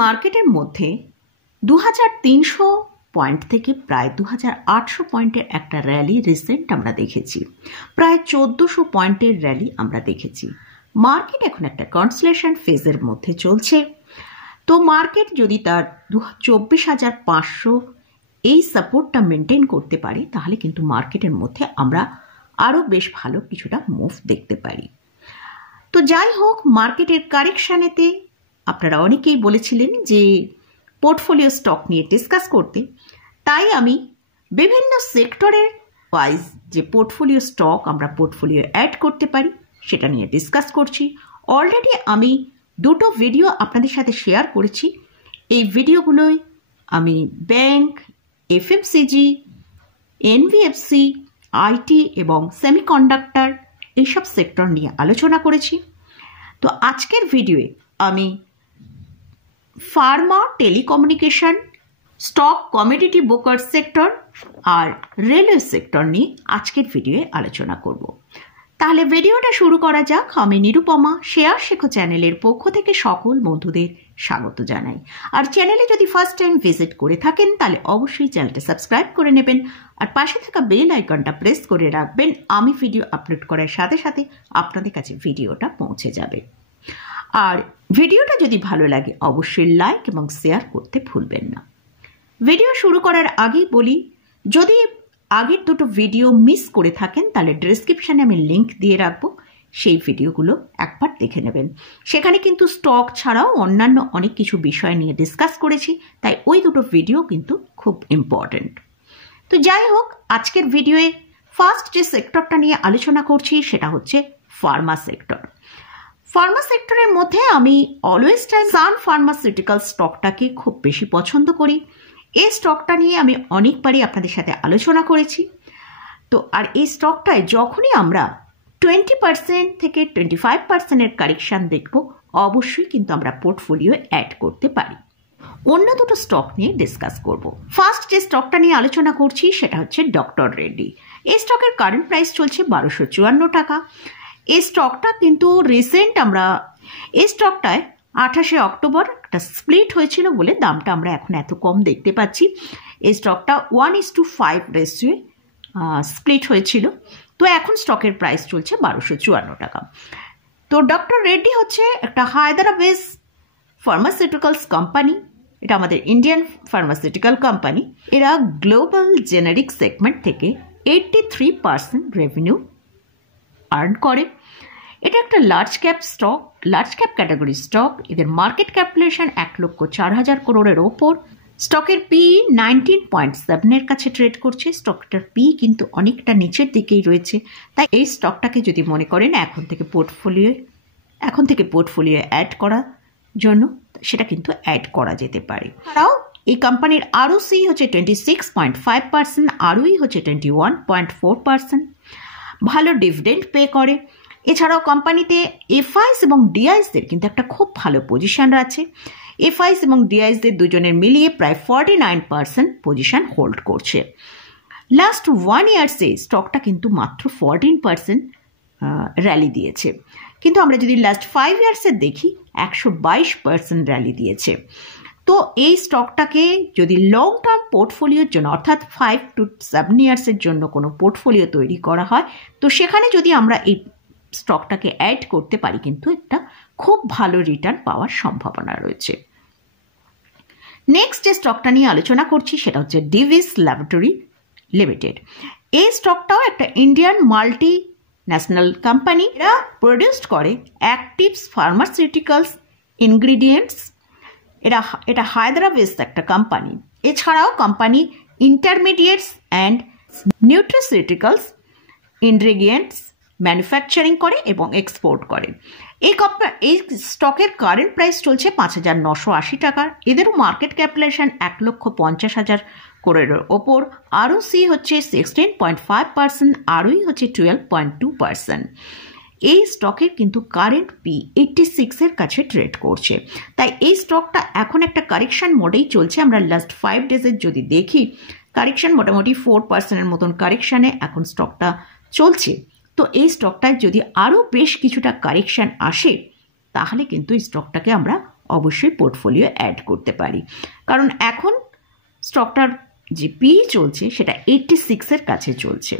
মার্কেটের মধ্যে 2300 পয়েন্ট থেকে প্রায় 2800 পয়েন্টের একটা র্যালি রিসেন্ট আমরা দেখেছি। প্রায় 1400 পয়েন্টের র্যালি আমরা দেখেছি। মার্কেট এখন একটা কনসোলিডেশন ফেজের মধ্যে চলছে। তো মার্কেট যদি তার 24,500 এই সাপোর্টটা মেনটেন করতে পারে তাহলে কিন্তু মার্কেটের মধ্যে আমরা আরও বেশ ভালো কিছুটা মুভ দেখতে পারি। তো যাই হোক, মার্কেটের কারেকশানেতে আপনারা অনেকেই বলেছিলেন যে পোর্টফোলিও স্টক নিয়ে ডিসকাস করতে, তাই আমি বিভিন্ন সেক্টরের ওয়াইজ যে পোর্টফোলিও স্টক আমরা পোর্টফোলিও অ্যাড করতে পারি সেটা নিয়ে ডিসকাস করছি। অলরেডি আমি দুটো ভিডিও আপনাদের সাথে শেয়ার করেছি। এই ভিডিওগুলোয় আমি ব্যাংক, এফএমসিজি, এনবিএফসি, আইটি এবং সেমিকন্ডাক্টর এইসব সেক্টর নিয়ে আলোচনা করেছি। তো আজকের ভিডিওয়ে আমি pharma, telecommunication, stock, commodity broker sector আর রেলওয়ে সেক্টর নিয়ে আজকের ভিডিওয়ে আলোচনা করব। তাহলে ভিডিওটা শুরু করা যাক। আমি নিরুপমা, শেয়ার শেখো চ্যানেলের পক্ষ থেকে সকল বন্ধুদের স্বাগত জানাই। আর চ্যানেলে যদি ফার্স্ট টাইম ভিজিট করে থাকেন তাহলে অবশ্যই চ্যানেলটা সাবস্ক্রাইব করে নেবেন আর পাশে থাকা বেল আইকনটা প্রেস করে রাখবেন। আমি ভিডিও আপলোড করার সাথে সাথে আপনাদের কাছে ভিডিওটা পৌঁছে যাবে। আর ভিডিওটা যদি ভালো লাগে অবশ্যই লাইক এবং শেয়ার করতে ভুলবেন না। ভিডিও শুরু করার আগেই বলি, যদি আগের দুটো ভিডিও মিস করে থাকেন তাহলে ডেসক্রিপশানে আমি লিঙ্ক দিয়ে রাখবো, সেই ভিডিওগুলো একবার দেখে নেবেন। সেখানে কিন্তু স্টক ছাড়াও অন্যান্য অনেক কিছু বিষয় নিয়ে ডিসকাস করেছি, তাই ওই দুটো ভিডিও কিন্তু খুব ইম্পর্টেন্ট। তো যাই হোক, আজকের ভিডিওয়ে ফার্স্ট যে সেক্টরটা নিয়ে আলোচনা করছি সেটা হচ্ছে ফার্মা সেক্টর। ফার্মা সেক্টরের মধ্যে আমি অলওয়েজ টাইম সান ফার্মাসিউটিক্যাল স্টকটাকে খুব বেশি পছন্দ করি। এই স্টকটা নিয়ে আমি অনেকবারই আপনাদের সাথে আলোচনা করেছি। তো আর এই স্টকটায় যখনই আমরা 20% থেকে 25%-এর কারেকশান দেখব অবশ্যই কিন্তু আমরা পোর্টফোলিও অ্যাড করতে পারি। অন্য দুটো স্টক নিয়ে ডিসকাস করব। ফার্স্ট যে স্টকটা নিয়ে আলোচনা করছি সেটা হচ্ছে ডক্টর রেড্ডি। এই স্টকের কারেন্ট প্রাইস চলছে 1254 টাকা। এই স্টকটা কিন্তু রিসেন্ট আমরা এই স্টকটায় 28শে অক্টোবর একটা স্প্লিট হয়েছিল বলে দামটা আমরা এখন এত কম দেখতে পাচ্ছি। এই স্টকটা 1:5 রেশিওয়ে স্প্লিট হয়েছিল। তো এখন স্টকের প্রাইস চলছে 1254 টাকা। তো ডক্টর রেড্ডি হচ্ছে একটা হায়দ্রাবাদ ফার্মাসিউটিক্যালস কোম্পানি। এটা আমাদের ইন্ডিয়ান ফার্মাসিউটিক্যাল কোম্পানি। এরা গ্লোবাল জেনারিক সেগমেন্ট থেকে 83% রেভিনিউ আর্ন করে। এটা একটা large cap stock, large cap category stock. এদের মার্কেট ক্যাপিটালাইজেশন 1,04,000 করোড়ের ওপর। স্টকের পি 19.7-এর কাছে ট্রেড করছে। স্টকটার পি কিন্তু অনেকটা নিচের দিকেই রয়েছে। তাই এই স্টকটাকে যদি মনে করেন এখন থেকে পোর্টফোলিও অ্যাড করার জন্য, সেটা কিন্তু অ্যাড করা যেতে পারে। এছাড়াও এই কোম্পানির আরওসি হচ্ছে 26.5%, আরওই হচ্ছে 21.4%। ভালো ডিভিডেন্ড পে করে। এছাড়াও কোম্পানিতে এফআইস এবং ডিআইসদের কিন্তু একটা খুব ভালো পজিশন আছে। এফআইস এবং ডিআইসদের দুজনের মিলিয়ে প্রায় 49% পজিশন হোল্ড করছে। লাস্ট 1 ইয়ার্সে স্টকটা কিন্তু মাত্র 14% র্যালি দিয়েছে, কিন্তু আমরা যদি লাস্ট 5 ইয়ার্সে দেখি 122% র্যালি দিয়েছে। তো এই স্টকটাকে যদি লং টার্ম পোর্টফোলিওর জন্য অর্থাৎ 5 to 7 ইয়ার্সের জন্য কোনো পোর্টফোলিও তৈরি করা হয়, তো সেখানে যদি আমরা এই স্টকটাকে অ্যাড করতে পারি কিন্তু একটা খুব ভালো রিটার্ন পাওয়ার সম্ভাবনা রয়েছে। নেক্সট যে স্টকটা নিয়ে আলোচনা করছি সেটা হচ্ছে ডিভিস ল্যাবরেটরি লিমিটেড। এই স্টকটাও একটা ইন্ডিয়ান মাল্টি ন্যাশনাল কোম্পানি। এরা প্রডিউসড করে অ্যাক্টিভস ফার্মাসিউটিক্যালস ইনগ্রিডিয়েন্টস। এটা হায়দ্রাবাদ একটা কোম্পানি। এছাড়াও company intermediates and nutraceuticals ingredients manufacturing করে এবং এক্সপোর্ট করে। এই স্টকের কারেন্ট প্রাইস চলছে 5,980 টাকা। এদেরও মার্কেট ক্যাপিটালাইজেশন 1,50,000 করোড়ের ওপর। আরওসি হচ্ছে 16.5%, আরওই হচ্ছে 12.2%। এই স্টকের কিন্তু কারেন্ট পি 86-এর কাছে ট্রেড করছে। তাই এই স্টকটা এখন একটা কারেকশন মোডেই চলছে। আমরা লাস্ট 5 ডেজের যদি দেখি, কারেকশন মোটামুটি 4%-এর মতন কারেকশানে এখন স্টকটা চলছে। তো এই স্টকটায় যদি আরও বেশ কিছুটা কারেকশান আসে তাহলে কিন্তু এই স্টকটাকে আমরা অবশ্যই পোর্টফোলিও অ্যাড করতে পারি, কারণ এখন স্টকটার যে পি চলছে সেটা 86-এর কাছে চলছে।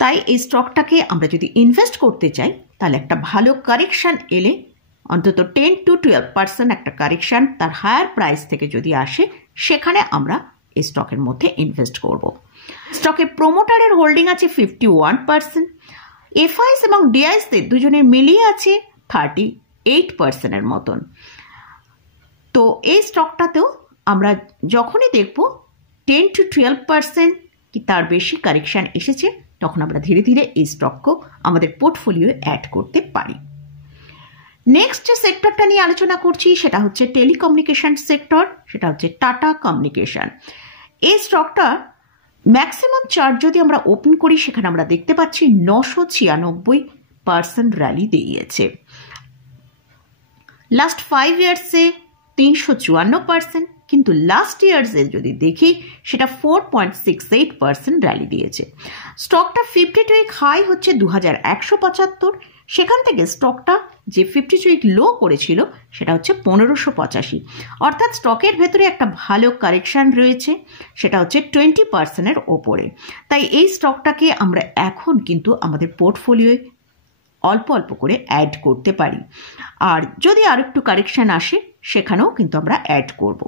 তাই এই স্টকটাকে আমরা যদি ইনভেস্ট করতে চাই তাহলে একটা ভালো কারেকশান এলে, অন্তত 10-12% একটা কারেকশান তার হায়ার প্রাইস থেকে যদি আসে, সেখানে আমরা এই স্টকের মধ্যে ইনভেস্ট করব। স্টকে প্রোমোটারের হোল্ডিং আছে 51%, এফআইস এবং ডিআইসদের দুজনের মিলিয়ে আছে 38%-এর মতন। তো এই স্টকটাতেও আমরা যখনই দেখব 10-12% কি তার বেশি কারেকশান এসেছে, তখন আমরা ধীরে ধীরে এই স্টককেও আমাদের পোর্টফোলিও অ্যাড করতে পারি। নেক্সট যে সেক্টরটা নিয়ে আলোচনা করছি সেটা হচ্ছে টেলিকমিউনিকেশন সেক্টর, সেটা হচ্ছে টাটা কমিউনিকেশন। এই স্টকটা ম্যাক্সিমাম চার্ট যদি আমরা ওপেন করি, সেখানে আমরা দেখতে পাচ্ছি 996% র্যালি দিয়েছে। লাস্ট 5 ইয়ার্সে 354%, কিন্তু লাস্ট ইয়ার্সে যদি দেখি সেটা 4.68% র্যালি দিয়েছে। স্টকটা 52 উইক হাই হচ্ছে 2175, সেখান থেকে স্টকটা যে 52 উইক লো করেছিল সেটা হচ্ছে 1585, অর্থাৎ স্টকের ভেতরে একটা ভালো কারেকশান রয়েছে, সেটা হচ্ছে 20%-এর ওপরে। তাই এই স্টকটাকে আমরা এখন কিন্তু আমাদের পোর্টফোলিওয় অল্প অল্প করে অ্যাড করতে পারি, আর যদি আর একটু কারেকশান আসে সেখানেও কিন্তু আমরা অ্যাড করব।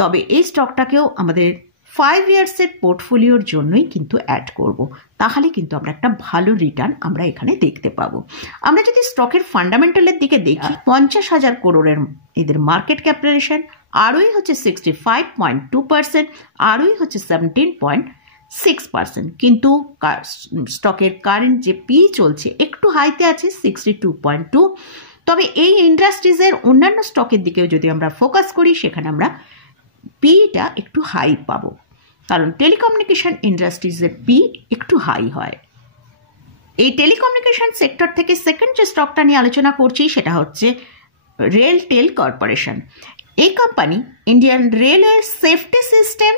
তবে এই স্টকটাকেও আমাদের 5 ইয়ার্সের পোর্টফোলিওর জন্যই কিন্তু অ্যাড করব, তাহলে কিন্তু আমরা একটা ভালো রিটার্ন আমরা এখানে দেখতে পাবো। আমরা যদি স্টকের ফান্ডামেন্টালের দিকে দেখি, 50,000 করোড়ের এদের মার্কেট ক্যাপিটালাইজেশন, আরওই হচ্ছে 65.2%, আরওই হচ্ছে 17.6%, কিন্তু স্টকের কারেন্ট যে পি চলছে একটু হাইতে আছে 62.2। তবে এই ইন্ডাস্ট্রিজের অন্যান্য স্টকের দিকেও যদি আমরা ফোকাস করি, সেখানে আমরা পিটা একটু হাই পাবো, কারণ টেলিকমিউনিকেশন ইন্ডাস্ট্রিজের পি একটু হাই হয়। এই টেলিকমিউনিকেশন সেক্টর থেকে সেকেন্ড যে স্টকটা নিয়ে আলোচনা করছি সেটা হচ্ছে রেলটেল কর্পোরেশন। এই company Indian railway safety system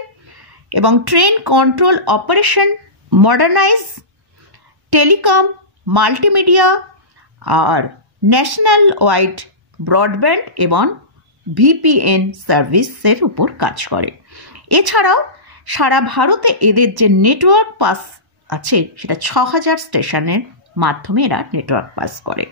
এবং train control operation, modernise, telecom, multimedia আর ন্যাশনাল ওয়াইড ব্রডব্যান্ড এবং ভিপিএন সার্ভিসের উপর কাজ করে। এছাড়াও সারা ভারতে এদের যে নেটওয়ার্ক পাস আছে সেটা 6000 স্টেশনের মাধ্যমে এরা নেটওয়ার্ক পাস করে।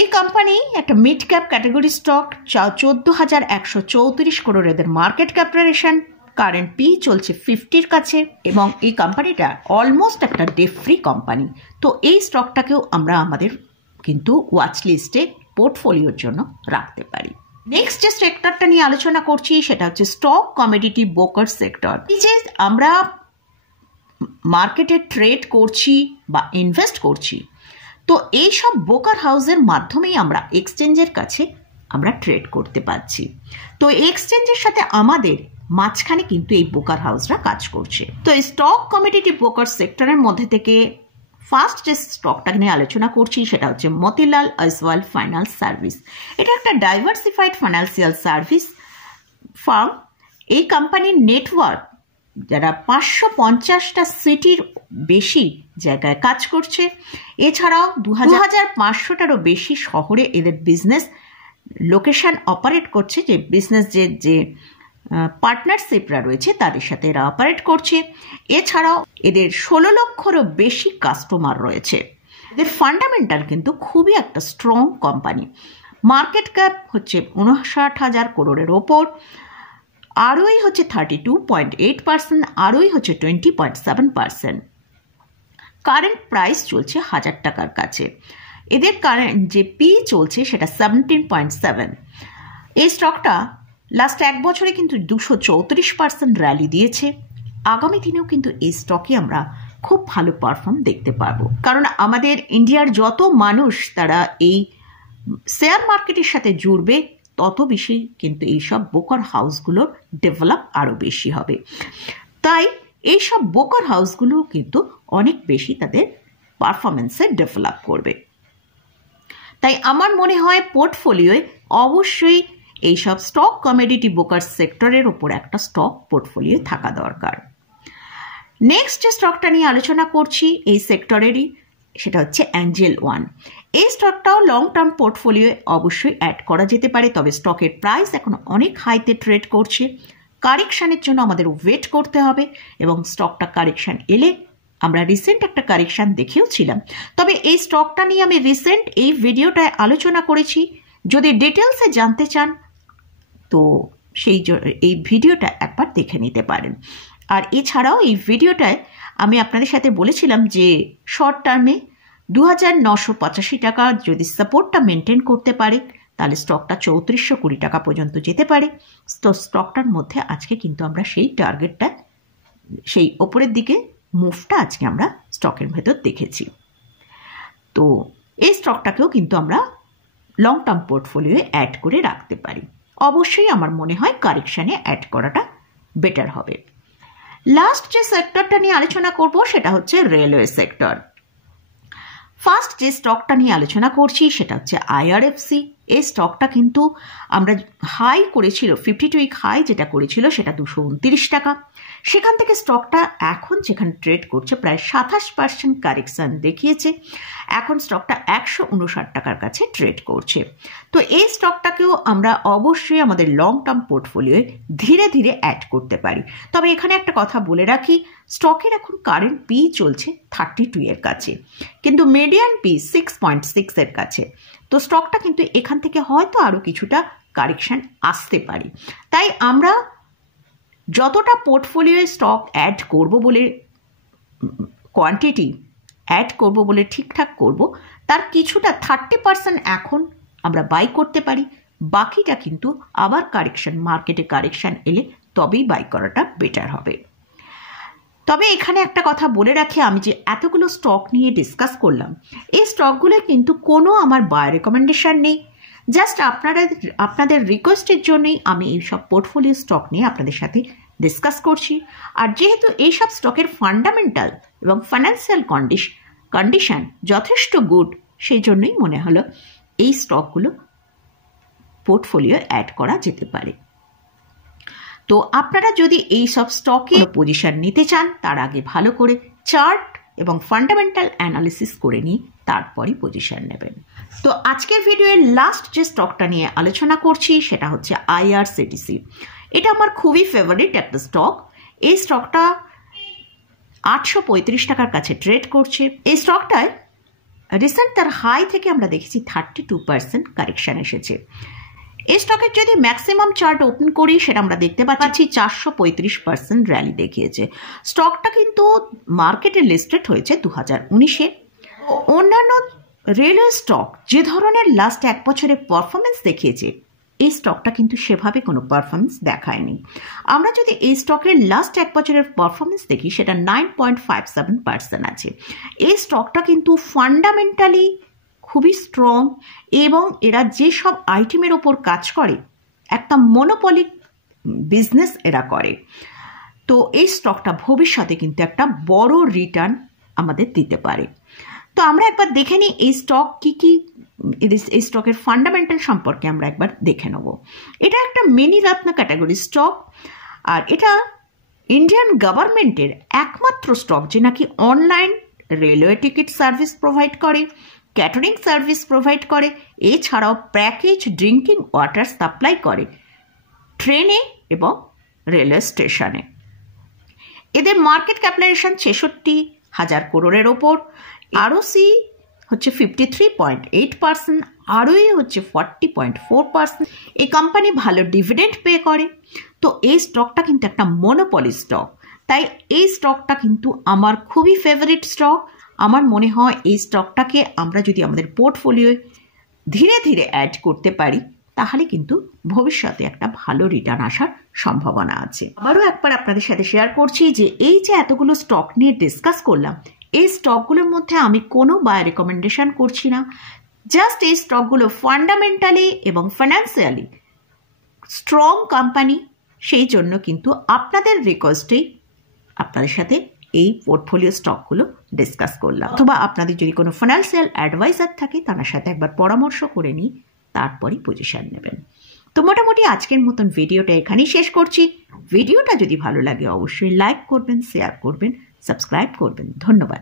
এই কোম্পানি একটা mid cap category stock, 14,134 crore এদের মার্কেট ক্যাপিটালাইজেশন, কারেন্ট পি চলছে 50-এর কাছে, এবং এই কোম্পানিটা অলমোস্ট একটা ডেট ফ্রি কোম্পানি। তো এই স্টকটাকেও আমরা আমাদের কিন্তু ওয়াচ লিস্টে পোর্টফোলিওর জন্য রাখতে পারি। নেক্সট যে সেক্টরটা নিয়ে আলোচনা করছি সেটা হচ্ছে স্টক কমোডিটি ব্রোকার সেক্টর। এই যে আমরা মার্কেটে ট্রেড করছি বা ইনভেস্ট করছি, তো এই সব ব্রোকার হাউসের মাধ্যমেই আমরা এক্সচেঞ্জের কাছে আমরা ট্রেড করতে পারছি। তো এক্সচেঞ্জের সাথে আমাদের মাঝখানে কিন্তু এই ব্রোকার হাউসরা কাজ করছে। তো এই স্টক কমোডিটি ব্রোকার সেক্টরের মধ্যে থেকে ফার্স্ট যে স্টকটা নিয়ে আলোচনা করছি সেটা হচ্ছে মতিলাল ওসওয়াল ফাইন্যান্স সার্ভিস। এটা একটা ডাইভার্সিফাইড ফাইন্যান্সিয়াল সার্ভিস ফার্ম। এই কোম্পানির নেটওয়ার্ক যারা 550টা সিটির বেশি জায়গায় কাজ করছে, এছাড়াও 2500টারও বেশি শহরে এদের বিজনেস লোকেশন অপারেট করছে। যে বিজনেস যে পার্টনারশিপরা রয়েছে তাদের সাথে এরা অপারেট করছে। এছাড়াও এদের 16 লক্ষেরও বেশি কাস্টমার রয়েছে। এদের ফান্ডামেন্টাল কিন্তু খুবই একটা স্ট্রং কোম্পানি। মার্কেট ক্যাপ হচ্ছে 59,000 করোড়ের ওপর, আরওই হচ্ছে 32.8%, আরওই হচ্ছে 20.7%। কারেন্ট প্রাইস চলছে 1000 টাকার কাছে। এদের কারেন্ট যে পি চলছে সেটা 17.7। এই স্টকটা লাস্ট 1 বছরে কিন্তু 234% র্যালি দিয়েছে। আগামী দিনেও কিন্তু এই স্টকে আমরা খুব ভালো পারফর্ম দেখতে পারবো, কারণ আমাদের ইন্ডিয়ার যত মানুষ তারা এই শেয়ার মার্কেটের সাথে জুড়বে, তত বেশি কিন্তু এইসব ব্রোকার হাউসগুলোর ডেভেলপ আরও বেশি হবে। তাই এইসব ব্রোকার হাউসগুলো কিন্তু অনেক বেশি তাদের পারফরমেন্সে ডেভেলপ করবে। তাই আমার মনে হয় পোর্টফোলিওয় অবশ্যই এইসব স্টক কমোডিটি ব্রোকার সেক্টরের উপর একটা স্টক পোর্টফোলিও থাকা দরকার। নেক্সট যে স্টকটা নিয়ে আলোচনা করছি এই সেক্টরেরই, সেটা হচ্ছে অ্যাঞ্জেল ওয়ান। এই স্টকটাও লং টার্ম পোর্টফোলিওয়ে অবশ্যই অ্যাড করা যেতে পারে, তবে স্টকের প্রাইস এখন অনেক হাইতে ট্রেড করছে। কারেকশানের জন্য আমাদের ওয়েট করতে হবে এবং স্টকটা কারেকশান এলে, আমরা রিসেন্ট একটা কারেকশান দেখেও ছিলাম, তবে এই স্টকটা নিয়ে আমি রিসেন্ট এই ভিডিওটায় আলোচনা করেছি। যদি ডিটেলসে জানতে চান তো এই ভিডিওটা একবার দেখে নিতে পারেন। আর এছাড়াও এই ভিডিওটায় আমি আপনাদের সাথে বলেছিলাম যে শর্ট টার্মে 2985 টাকা যদি সাপোর্টটা মেনটেন করতে পারে তাহলে স্টকটা 3420 টাকা পর্যন্ত যেতে পারে। তো স্টকটার মধ্যে আজকে কিন্তু আমরা সেই টার্গেটটা, সেই ওপরের দিকে মুভটা আজকে আমরা স্টকের ভেতর দেখেছি। তো এই স্টকটাকেও কিন্তু আমরা লং টার্ম পোর্টফোলিওয়ে অ্যাড করে রাখতে পারি। অবশ্যই আমার মনে হয় কারেকশানে অ্যাড করাটা বেটার হবে। লাস্ট যে সেক্টরটা নিয়ে আলোচনা করব সেটা হচ্ছে রেলওয়ে সেক্টর। ফার্স্ট যে স্টকটা নিয়ে আলোচনা করছি সেটা হচ্ছে IRFC। এই স্টকটা কিন্তু আমরা হাই করেছিল, 52 উইক হাই যেটা করেছিল সেটা 229 টাকা। সেখান থেকে স্টকটা এখন যেখানে ট্রেড করছে প্রায় 27% কারেকশন দেখিয়েছে। এখন স্টকটা 159 টাকার কাছে ট্রেড করছে। তো এই স্টকটাকেও আমরা অবশ্যই আমাদের লং টার্ম পোর্টফোলিওয়ে ধীরে ধীরে অ্যাড করতে পারি। তবে এখানে একটা কথা বলে রাখি, স্টকের এখন কারেন্ট পি চলছে 32 এর কাছে, কিন্তু মিডিয়ান পি 6.6 এর কাছে। তো স্টকটা কিন্তু এখান থেকে হয়তো আরও কিছুটা কারেকশন আসতে পারে। তাই আমরা যতটা পোর্টফোলিওয়ে স্টক অ্যাড করব বলে, কোয়ান্টিটি অ্যাড করব বলে ঠিকঠাক করব, তার কিছুটা 30% এখন আমরা বাই করতে পারি, বাকিটা কিন্তু আবার কারেকশন, মার্কেটে কারেকশন এলে তবেই বাই করাটা বেটার হবে। তবে এখানে একটা কথা বলে রাখি, আমি যে এতগুলো স্টক নিয়ে ডিসকাস করলাম, এই স্টকগুলো কিন্তু কোনো আমার বাই রেকমেন্ডেশন নেই। জাস্ট আপনাদের রিকোয়েস্টের জন্যই আমি এইসব পোর্টফোলিও স্টক নিয়ে আপনাদের সাথে ডিসকাস করছি। আর যেহেতু এইসব স্টকের ফান্ডামেন্টাল এবং ফাইন্যান্সিয়াল কন্ডিশন যথেষ্ট গুড, সেই জন্যই মনে হলো এই স্টকগুলো পোর্টফোলিও অ্যাড করা যেতে পারে। তো আপনারা যদি এই সব স্টকে পজিশন নিতে চান তার আগে ভালো করে চার্ট এবং ফান্ডামেন্টাল অ্যানালিসিস করে নিয়ে তারপরই পজিশন নেবেন। তো আজকের ভিডিওর লাস্ট যে স্টকটা নিয়ে আলোচনা করছি সেটা হচ্ছে IRCTC। এটা আমার খুবই ফেভারিট একটা স্টক। এই স্টকটা 835 টাকার কাছে ট্রেড করছে। এই স্টকটায় রিসেন্ট তার হাই থেকে আমরা দেখেছি 32% কারেকশন এসেছে। এই স্টকের যদি ম্যাক্সিমাম চার্ট ওপেন করি সেটা আমরা দেখতে পাচ্ছি 435% র্যালি দেখিয়েছে। স্টকটা কিন্তু মার্কেটে লিস্টেড হয়েছে 2019-এ। অন্যান্য রেলওয়ে স্টক যে ধরনের লাস্ট 1 বছরে পারফরমেন্স দেখিয়েছে, এই স্টকটা কিন্তু সেভাবে কোনো পারফরমেন্স দেখায়নি। আমরা যদি এই স্টকের লাস্ট 1 বছরের পারফরমেন্স দেখি সেটা 9.57% আছে। এই স্টকটা কিন্তু ফান্ডামেন্টালি খুবই স্ট্রং এবং এরা যেসব আইটেমের ওপর কাজ করে একটা মনোপলি বিজনেস এরা করে। তো এই স্টকটা ভবিষ্যতে কিন্তু একটা বড় রিটার্ন আমাদের দিতে পারে। তো আমরা একবার দেখে নিই এই স্টক কি এই স্টকের ফান্ডামেন্টাল সম্পর্কে আমরা একবার দেখে নেব। এটা একটা মিনি রত্ন ক্যাটাগরি স্টক, আর এটা ইন্ডিয়ান গভর্নমেন্টের একমাত্র স্টক যে নাকি online railway ticket service provide করে, ক্যাটারিং সার্ভিস প্রোভাইড করে, এছাড়াও প্যাকেজ ড্রিঙ্কিং ওয়াটার সাপ্লাই করে ট্রেনে এবং রেলওয়ে স্টেশনে। এদের মার্কেট ক্যাপিটালাইজেশন 66,000 করোড়ের ওপর। ROC হচ্ছে 53.8%, ROE হচ্ছে 40.4%। এই কোম্পানি ভালো ডিভিডেন্ড পে করে। তো এই স্টকটা কিন্তু একটা মনোপলি স্টক, তাই এই স্টকটা কিন্তু আমার খুবই ফেভারিট স্টক। আমার মনে হয় এই স্টকটাকে আমরা যদি আমাদের পোর্টফোলিওয় ধীরে ধীরে অ্যাড করতে পারি তাহলে কিন্তু ভবিষ্যতে একটা ভালো রিটার্ন আসার সম্ভাবনা আছে। আবারও একবার আপনাদের সাথে শেয়ার করছি যে এই যে এতগুলো স্টক নিয়ে ডিসকাস করলাম, এই স্টকগুলোর মধ্যে আমি কোনো বাই রেকমেন্ডেশন করছি না। জাস্ট এই স্টকগুলো ফান্ডামেন্টালি এবং ফাইন্যান্সিয়ালি স্ট্রং কোম্পানি, সেই জন্য কিন্তু আপনাদের রিকোয়েস্টেই আপনাদের সাথে এই পোর্টফোলিও স্টকগুলো ডিসকাস করলাম। অথবা আপনাদের যদি কোনো ফাইন্যান্সিয়াল অ্যাডভাইজার থাকে তার সাথে একবার পরামর্শ করে নিই, তারপরই পজিশন নেবেন। তো মোটামুটি আজকের মতন ভিডিওটা এখানেই শেষ করছি। ভিডিওটা যদি ভালো লাগে অবশ্যই লাইক করবেন, শেয়ার করবেন, সাবস্ক্রাইব করবেন। ধন্যবাদ।